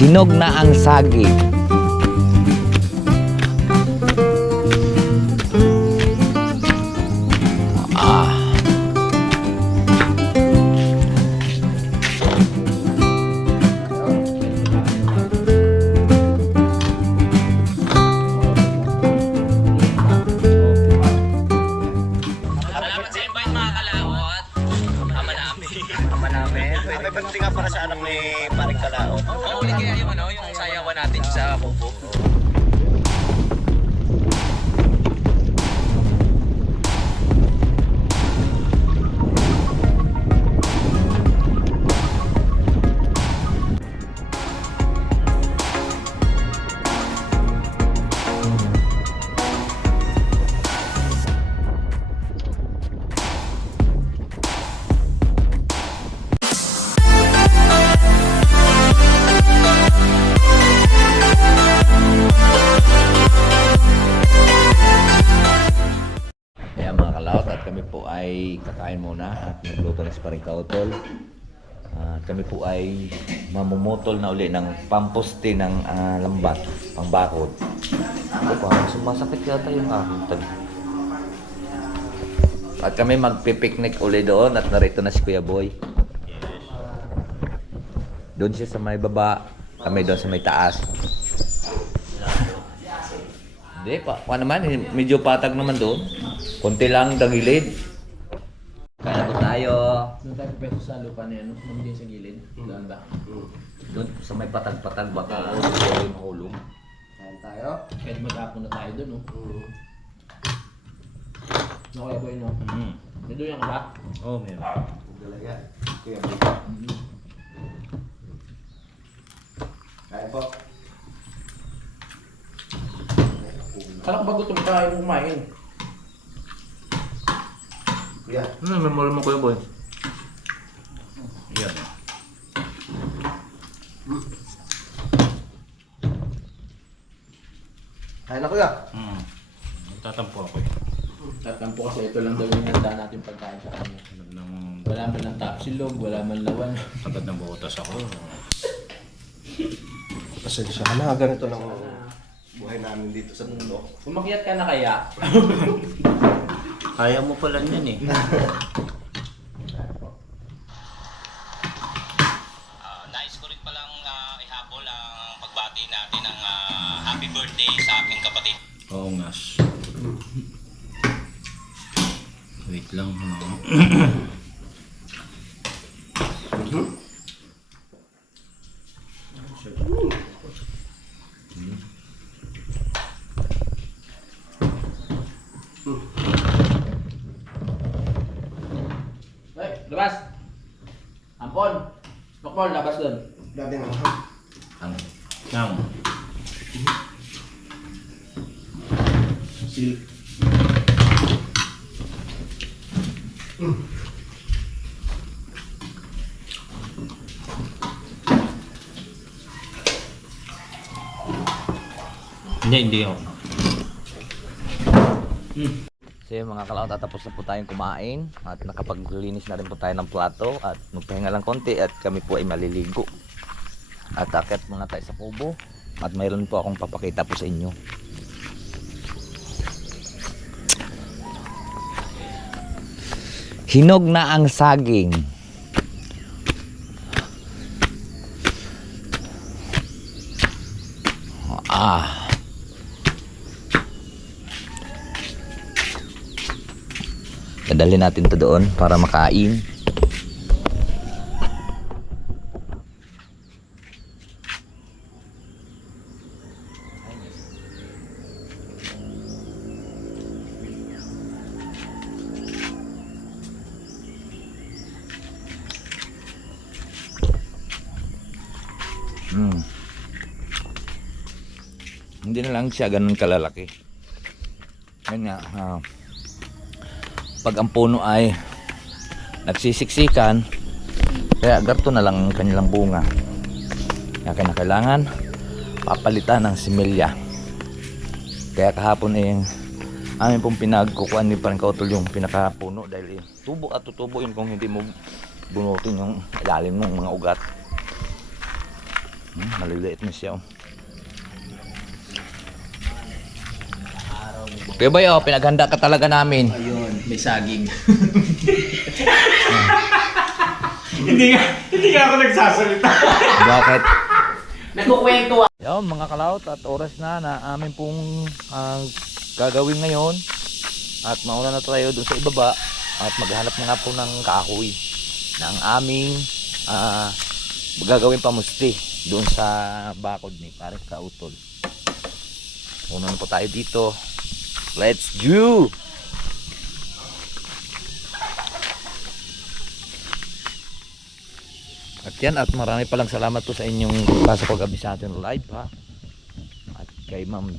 Hinog na ang saging. May panunti nga para sa anak ni Paring Kalaot. Oo, uli kaya yung sayawan natin sa kubo. Kaya mga kalaot, at kami po ay kakain muna at nagluto na si Paring Kautol. At kami po ay mamumutol na uli ng pampusti ng lambat, pangbakod. Ako parang sumasakit yata yung aking tag. At kami magpipiknik uli doon at narito na si Kuya Boy. Doon siya sa may baba, kami doon sa may taas. Hindi pa, naman, medyo patag naman doon. Kunti lang dagilid. Kaya po tayo. Doon tayo peso sa lupa na yan, mamigay sa gilid. Doon ba? Doon sa may patag-patag baka yung mahulong. Kaya tayo. Kahit mag-apon na tayo doon, no? No, Kuya Boy, no? May doon yan ka ba? Oo, meron. Dalaga. Kuya Boy. Kaya po. Kala ko ba gutom tayo kumain? Kuya. Memori mo Kuya Boy. Yan. Kaya na kuya. Tatampo ako eh. Tatampo kasi ito lang daw yung handa natin pagkain sa kanya. Wala man ng tapsilog, wala man lawan. Tagad ng butas ako. Pasensya ka na. Ganito lang buhay namin dito sa mundo. Umakyat ka na kaya? Kaya mo pala yan eh. Nais ko rin palang ihabol ang pagbati natin ng happy birthday sa aking kapatid. Oo nga. Wait lang. Hey, labas! Ampon! Dokmol, labas doon. Dati nga. Ang. Yang. Silk. Hindi ako. So yun mga kalaot, tapos na po tayong kumain at nakapaglinis na rin po tayo ng plato at magpahinga lang konti at kami po ay maliligo. At akit muna tayo sa kubo at mayroon po akong papakita po sa inyo. Hinog na ang saging. Dadalhin natin to doon para makain. Hindi na lang siya ganun kalalaki. Ayun nga, pag ang puno ay nagsisiksikan, kaya garto na lang ang kanilang bunga. Kaya kailangan papalitan ng similya. Kaya kahapon amin pong pinagkukuhan ni Paring Kautol yung pinakapuno dahil tubo at tutubo yun kung hindi mo bunutin yung ilalim ng mga ugat. Maliliit na siya. Oh. Kuya Boy, oh, pinaghanda ka talaga namin. Ayun, may saging. Hindi nga ako nagsasalita. Bakit? Nagkukwento ah. Yan mga kalaot, at oras na amin pong gagawin ngayon. At mauna na tayo dun sa ibaba. At maghanap na nga po ng kahoy na ang aming gagawin pamusti doon sa bakod ni Paring Kautol. Una na po tayo dito. Let's do! At yan, at marami palang salamat po sa inyong sa pag-abis natin live ha. At kay Ma'am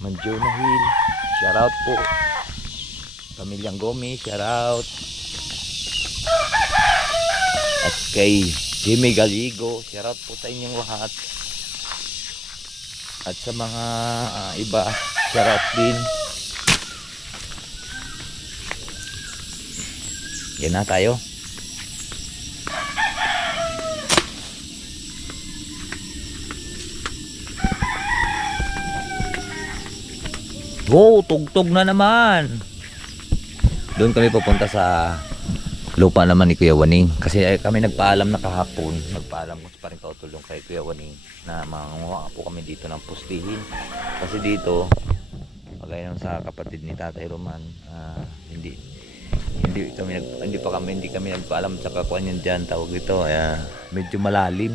Jonah Hill, shout out po. Pamilyang Gomez, shout out. At kay Jimmy Galigo, shout out po sa inyong lahat. At sa mga iba, shout out din. Yan na tayo. Go, tugtog na naman. Doon kami pupunta sa lupa naman ni Kuya Waning. Kasi kami nagpaalam na kahapon. Nagpaalam ko sa Paring Kautol kay Kuya Waning na mangunguha po kami dito ng pustihin. Kasi dito, kagaya sa kapatid ni Tatay Roman, hindi kami nagpaalam sa kakuan yun dyan, tawag ito. Medyo malalim.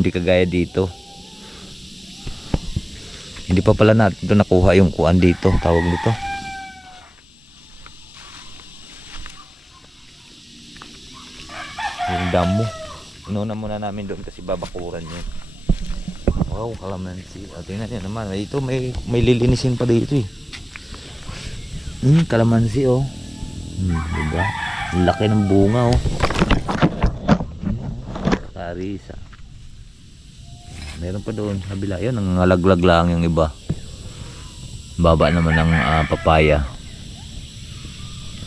Hindi kagaya dito. Hindi pa pala natin ito nakuha yung kuan dito, tawag nito. Yung damo. Inuna muna namin doon kasi babakuran yun. Wow, kalamansi. Tingnan nyo naman, ito may lilinisin pa dito eh. Kalamansi oh. Diba? Ang laki ng bunga oh. Karisa. Meron pa doon sa kabila. Yun, nangalaglag lang yung iba. Baba naman ng papaya.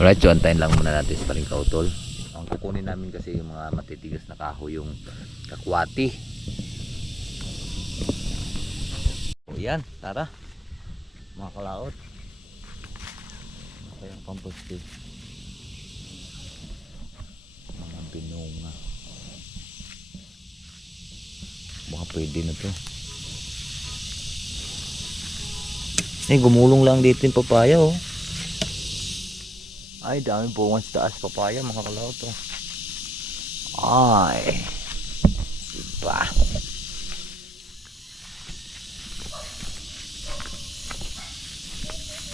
Alright, so antayin lang muna natin sa Paring Kautol. Ang kukunin namin kasi yung mga matitigas na kahoy, yung kakwati. O yan, tara. Mga kalaot. Ito yung pampostig. Mga binunga. Baka pwede na to. Gumulong lang dito yung papaya oh. Ay, daming bunga sa taas papaya mga kalaot oh. Ay, diba?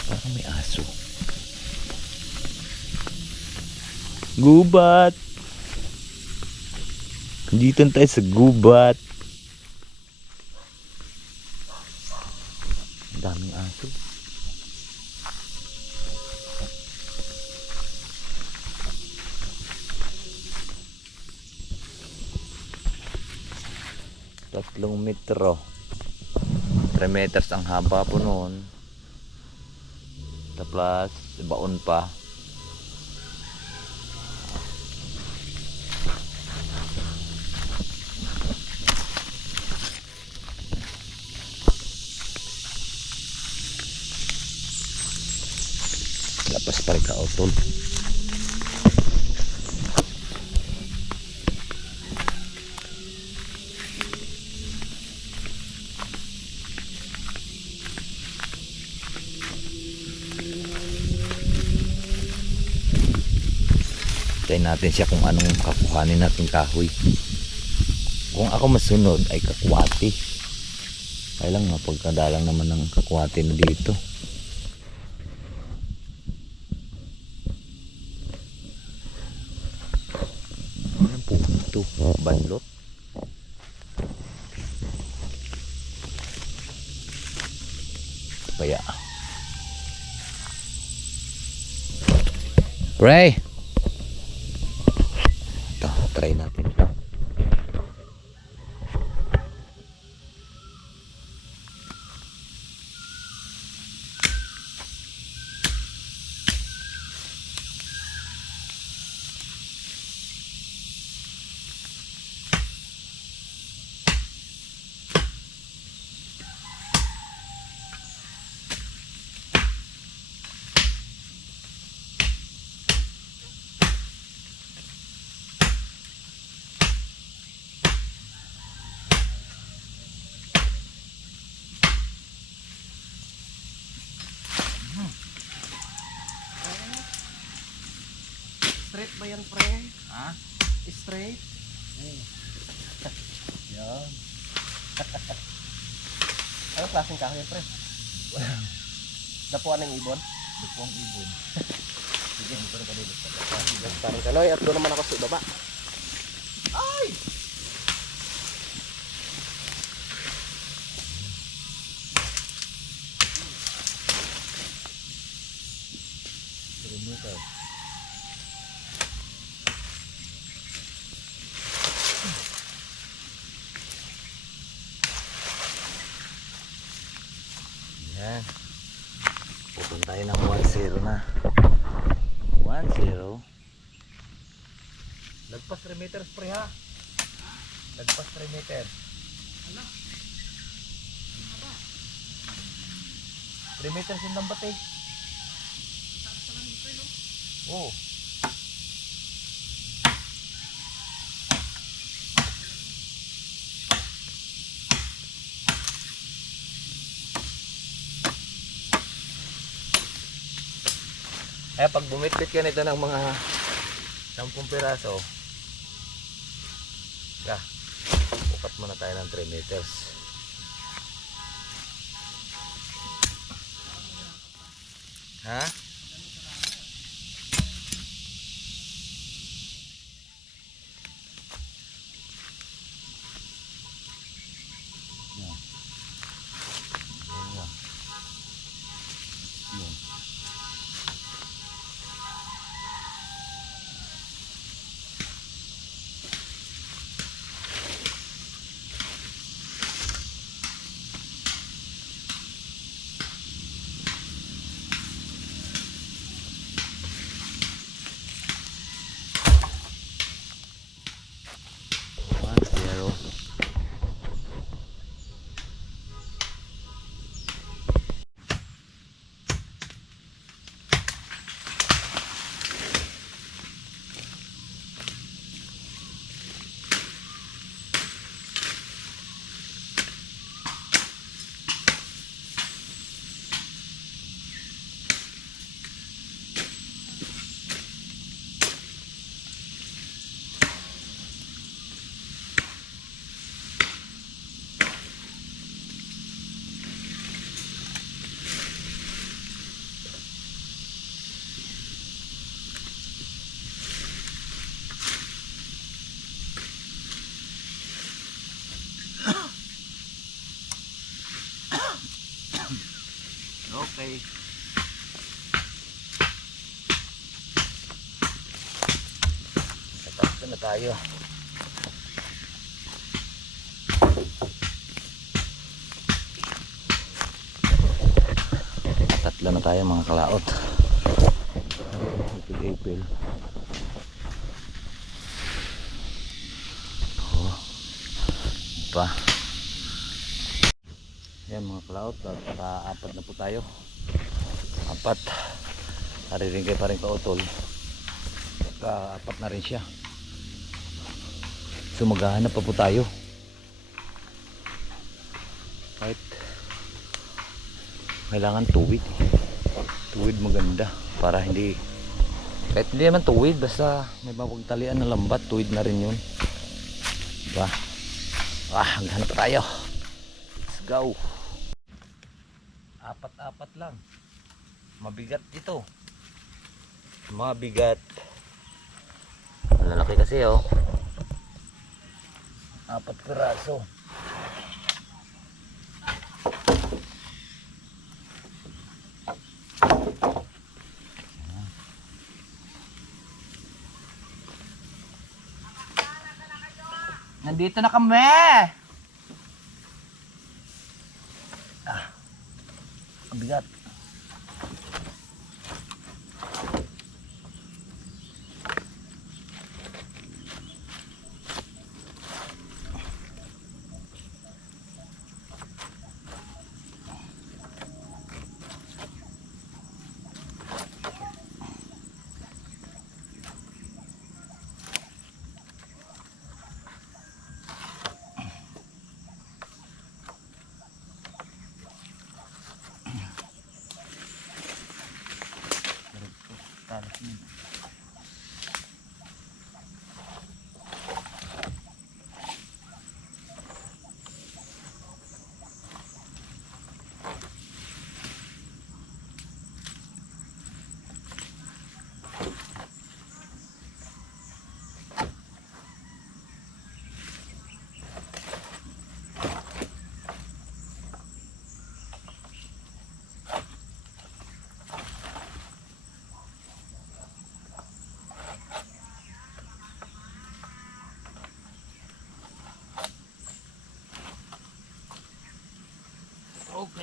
Parang may aso. Gubat. Dito tayo sa gubat. Daming aso. Tatlong metro. 3 meters ang haba po noon. Tapos baon pa. Lapas Paring Kautol. Tayo natin siya kung anong kakuhanin natin kahoy. Kung ako masunod ay kakwati. Kaya lang mapagkadalang naman ng kakwati na dito. Ito, banlot. Kaya Pray. Ito, try natin ito. pa yan, pre. Ha? Straight. Yan. Anong klaseng kahoy yan, pre? Dapuan ng ibon? Dupuang ibon. Sige, hindi ko na kanilip. Parang kaloy at doon naman ako sa baba. Ay! Kilometer. Yan. Pupunta tayo ng 1-0 na. 1-0. Lagpas 3 meters pre ha. Lagpas 3 meters. 3 meters yung lambat eh. Oo. Kaya pag bumitbit ka nito ng mga 10 piraso, bukat muna tayo ng 3 meters. Ha? Okay. Tatapos na tayo. Tatlo na tayo mga kalaot. Ipil-ipil. Oh. Pa. Yan mga kalaot, apat na po tayo. Apat. Nariringkay pa rin kautol. Apat na rin siya. So maghahanap pa po tayo. Kahit kailangan tuwid. Tuwid maganda para hindi, kahit hindi naman tuwid, basta may mapagtalian ng lambat, tuwid na rin yun. Diba? Maghanap pa tayo. Let's go. Apat-apat lang. Mabigat ito. Mabigat. Malalaki kasi oh. 4 piraso. Nandito na kami. Mabigat.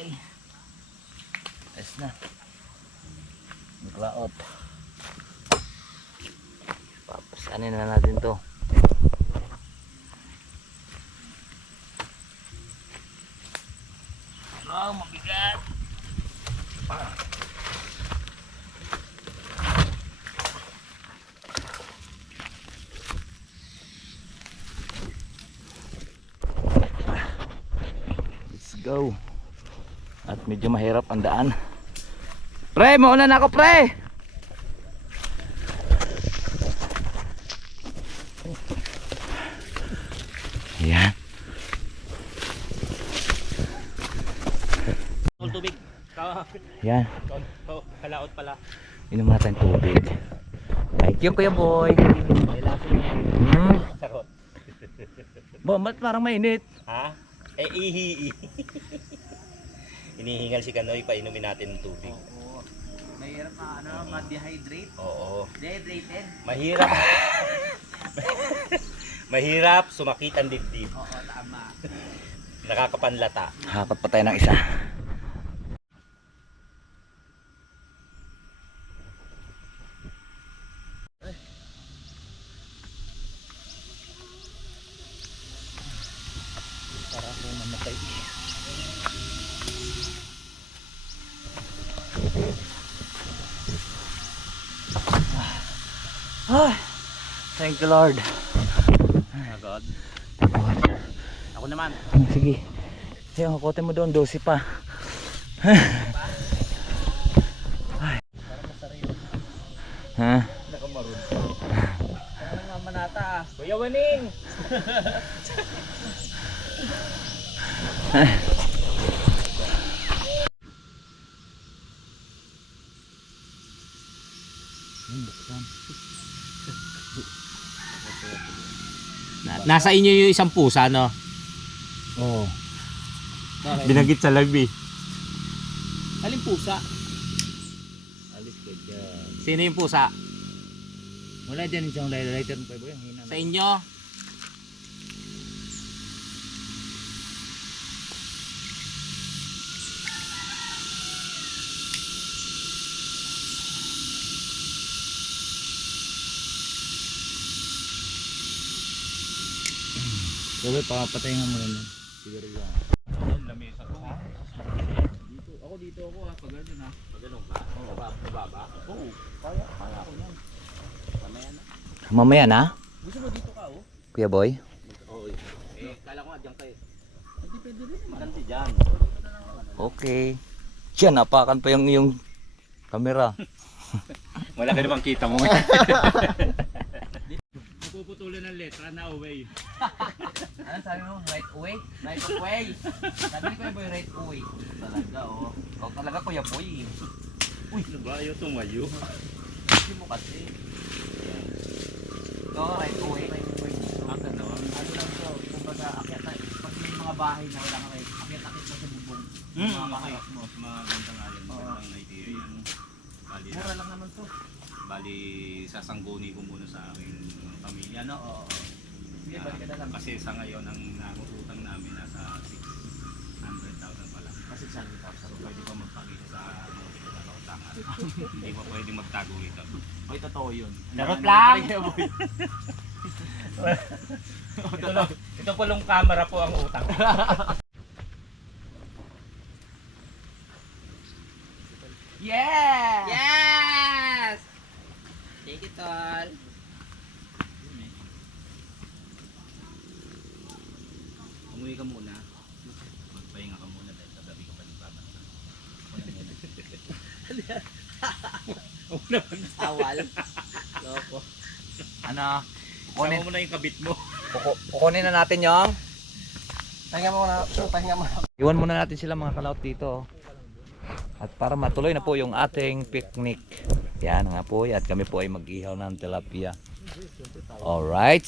Okay. Ayos na. Maglaot. Papasanin na natin to. Oh, mabigat. Let's go. At medyo mahirap ang daan. Pre, mauna na ako, pre. Yan. Tubig. Yan. Kalaot pala. Inom natin tubig. Thank you, Kuya Boy. Sarot. Ba't parang mainit? Ha? Ihi. Inihingal si Kanoy, painumin natin ng tubig. Oo. Mahirap na ma-dehydrate. Oo. Dehydrated? Mahirap. Mahirap sumakit ang dibdib. Oo, tama. Nakakapanlata. Hakot pa tayo ng isa. Para ako mamatay. Ah, thank you, Lord. God. Ako naman. Sige. Ayun, hakotin mo doon, 12 pa. Ay. Ha? Nakamaroon. Parang nga manata. Kuya Waning! Nasa inyo yung isang pusa, no? Oo. Binanggit sa live eh. Alin pusa? Alis ka dyan. Sino yung pusa? Wala dyan isang lighter mo pa yung hina. Sa inyo? Sabi, pakapatay nga muna. Siguro lang. Lamesa to, ha? Dito ako, ha? Pag gano'n, ha? Pag gano'n ka? Oo. Bababa? Oo. Kaya ako yan. Mamaya na. Mamaya na? Gusto mo dito ka, oh? Kuya Boy? Oo. Kala ko nga dyan kayo. Hindi pwede rin. Maganda dyan. Okay. Diyan, napakan pa yung camera. Wala ka namang kita mo. Puputulan ng letra na away. Ano sabi mo? Right away? Right away! Sabi ni Kuya Boy, right away. Talaga, oh. Ikaw talaga, Kuya Boy. Uy, ano ba? Ayaw tumayo. Hindi mo kasi. Ito, right away. Ang ano? Ano lang to, kumbaga, akyat, pag may mga bahay na walang right, akyat-akyat mo sa bubong. Mga bakas mo. Maganda nga yan. Oo. Magandang Nigeria. Bali, Mura lang naman to. bali sasangguni ko muna sa aking pamilya. No? Oo. Sige, balik ka na lang. Kasi sa ngayon, ang nakukutang namin nasa 600,000 pa lang. Kasi saan kita So, pwede pa magpakita sa kautangan. Hindi pa pwede magtago ito. Oy, totoo yun. Charot lang! Ito pulong camera po ang utang. Yeah! Yes! Take it all. Umuwi ka muna. Magpahinga ka muna dahil kagabi ka pa nagbabasa. Awal. Loko. Ano? Sama mo na yung kabit mo. Kukunin na natin yung Pahinga mo na. Pahinga mo. iwan muna natin sila mga kalaot dito. At para matuloy na po yung ating picnic. Yan nga po. At kami po ay mag-ihaw ng tilapia. Alright.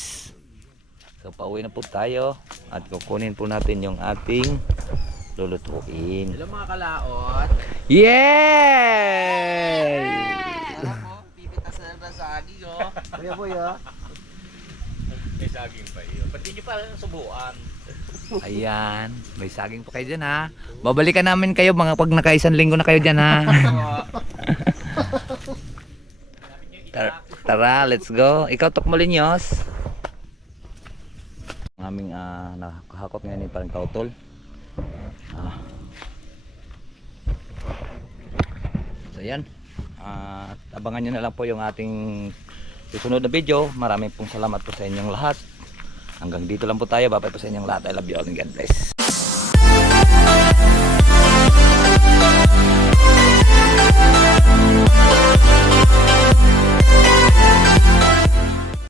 So pauwi na po tayo. At kukunin po natin yung ating lulutuin. Hello mga kalaot. Yay! Sarap po. Pipitas na ng basagi, oh. Kuya Boy, ah. May saging pa iyo. Pati nyo pa subuan. Ayan, may saging pa kayo dyan ha. Babalikan namin kayo mga pag naka-isang linggo na kayo dyan ha. Tara, let's go. Ikaw, Tokmolinyos. Ang aming nakahakot ngayon parang kautol. So yan. Abangan nyo na lang po yung ating susunod na video. Maraming pong salamat po sa inyong lahat. Hanggang dito lang po tayo. Bye-bye po sa inyong lahat. I love you all and God bless.